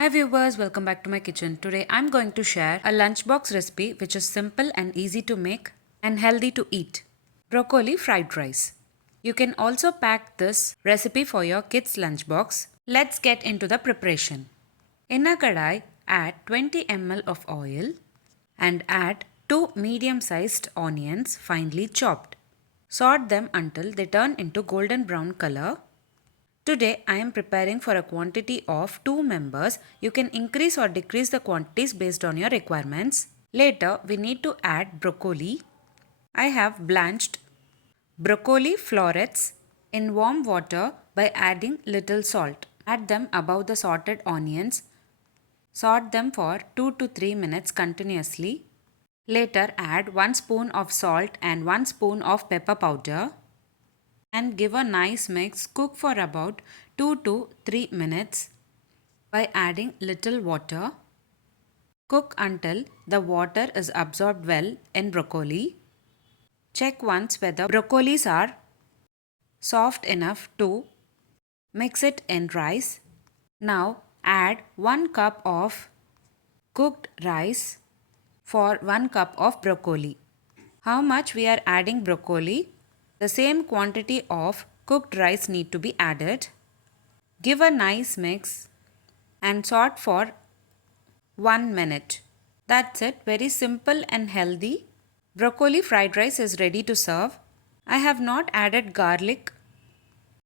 Hi viewers, welcome back to my kitchen. Today I'm going to share a lunchbox recipe which is simple and easy to make and healthy to eat. Broccoli fried rice. You can also pack this recipe for your kids' lunchbox. Let's get into the preparation. In a kadai, add 20 ml of oil and add 2 medium-sized onions finely chopped. Saute them until they turn into golden brown color. Today I am preparing for a quantity of 2 members. You can increase or decrease the quantities based on your requirements. Later we need to add broccoli. I have blanched broccoli florets in warm water by adding little salt. Add them above the sauteed onions. Saute them for 2 to 3 minutes continuously. Later add 1 spoon of salt and 1 spoon of pepper powder and give a nice mix. Cook for about 2 to 3 minutes by adding little water. Cook until the water is absorbed well in broccoli. Check once whether broccolis are soft enough to mix it in rice. Now add 1 cup of cooked rice for 1 cup of broccoli. How much we are adding broccoli? The same quantity of cooked rice need to be added. Give a nice mix and saute for 1 minute. That's it. Very simple and healthy. Broccoli fried rice is ready to serve. I have not added garlic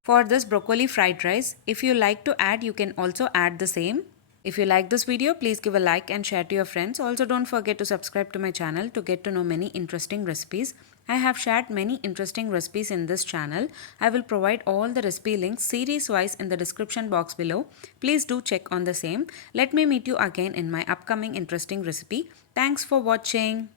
for this broccoli fried rice. If you like to add, you can also add the same. If you like this video, please give a like and share to your friends. Also, don't forget to subscribe to my channel to get to know many interesting recipes. I have shared many interesting recipes in this channel. I will provide all the recipe links series wise in the description box below. Please do check on the same. Let me meet you again in my upcoming interesting recipe. Thanks for watching.